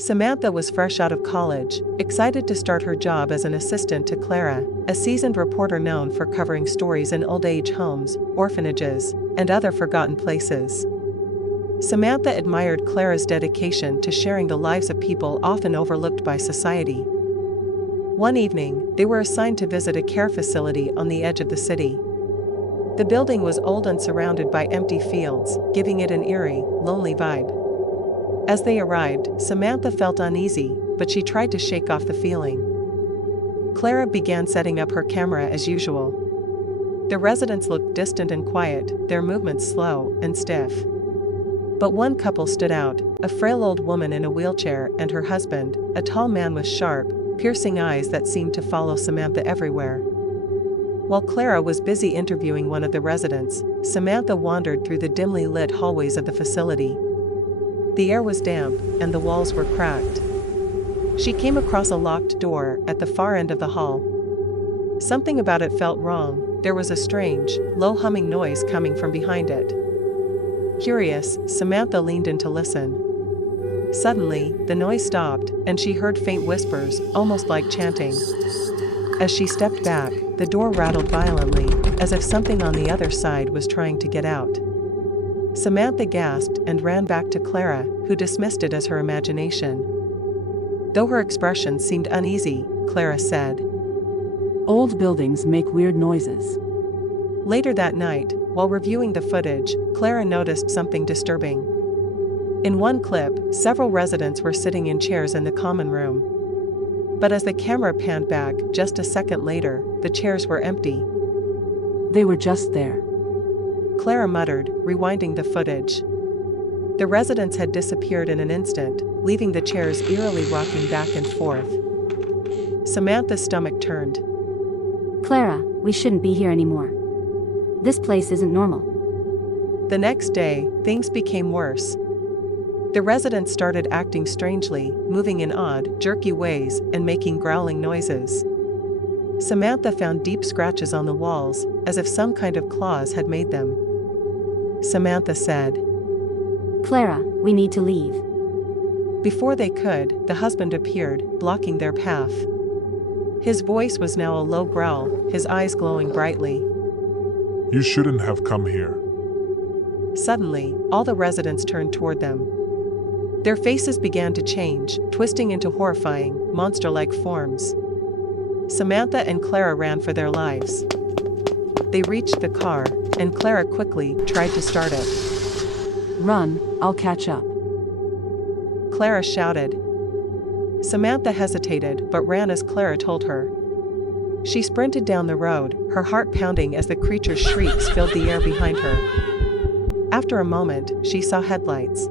Samantha was fresh out of college, excited to start her job as an assistant to Clara, a seasoned reporter known for covering stories in old-age homes, orphanages, and other forgotten places. Samantha admired Clara's dedication to sharing the lives of people often overlooked by society. One evening, they were assigned to visit a care facility on the edge of the city. The building was old and surrounded by empty fields, giving it an eerie, lonely vibe. As they arrived, Samantha felt uneasy, but she tried to shake off the feeling. Clara began setting up her camera as usual. The residents looked distant and quiet, their movements slow and stiff. But one couple stood out, a frail old woman in a wheelchair and her husband, a tall man with sharp, piercing eyes that seemed to follow Samantha everywhere. While Clara was busy interviewing one of the residents, Samantha wandered through the dimly lit hallways of the facility. The air was damp, and the walls were cracked. She came across a locked door at the far end of the hall. Something about it felt wrong. There was a strange, low humming noise coming from behind it. Curious, Samantha leaned in to listen. Suddenly, the noise stopped, and she heard faint whispers, almost like chanting. As she stepped back, the door rattled violently, as if something on the other side was trying to get out. Samantha gasped and ran back to Clara, who dismissed it as her imagination. Though her expression seemed uneasy, Clara said, "Old buildings make weird noises." Later that night, while reviewing the footage, Clara noticed something disturbing. In one clip, several residents were sitting in chairs in the common room. But as the camera panned back just a second later, the chairs were empty. "They were just there," Clara muttered, rewinding the footage. The residents had disappeared in an instant, leaving the chairs eerily rocking back and forth. Samantha's stomach turned. "Clara, we shouldn't be here anymore. This place isn't normal." The next day, things became worse. The residents started acting strangely, moving in odd, jerky ways, and making growling noises. Samantha found deep scratches on the walls, as if some kind of claws had made them. Samantha said, "Clara, we need to leave." Before they could, the husband appeared, blocking their path. His voice was now a low growl, his eyes glowing brightly. "You shouldn't have come here." Suddenly, all the residents turned toward them. Their faces began to change, twisting into horrifying, monster-like forms. Samantha and Clara ran for their lives. They reached the car, and Clara quickly tried to start it. "Run, I'll catch up," Clara shouted. Samantha hesitated but ran as Clara told her. She sprinted down the road, her heart pounding as the creature's shrieks filled the air behind her. After a moment, she saw headlights.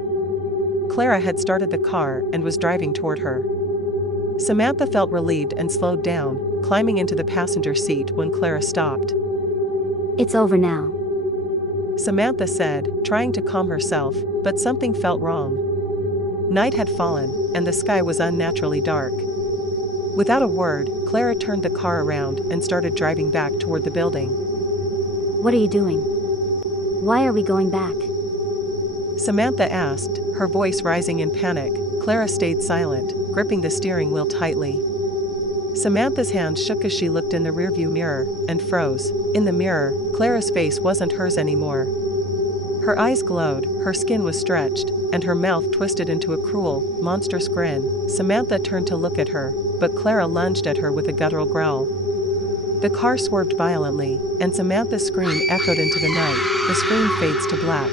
Clara had started the car and was driving toward her. Samantha felt relieved and slowed down, climbing into the passenger seat when Clara stopped. "It's over now," Samantha said, trying to calm herself, but something felt wrong. Night had fallen, and the sky was unnaturally dark. Without a word, Clara turned the car around and started driving back toward the building. "What are you doing? Why are we going back?" Samantha asked, her voice rising in panic. Clara stayed silent, gripping the steering wheel tightly. Samantha's hand shook as she looked in the rearview mirror, and froze. In the mirror, Clara's face wasn't hers anymore. Her eyes glowed, her skin was stretched, and her mouth twisted into a cruel, monstrous grin. Samantha turned to look at her, but Clara lunged at her with a guttural growl. The car swerved violently, and Samantha's scream echoed into the night. The screen fades to black.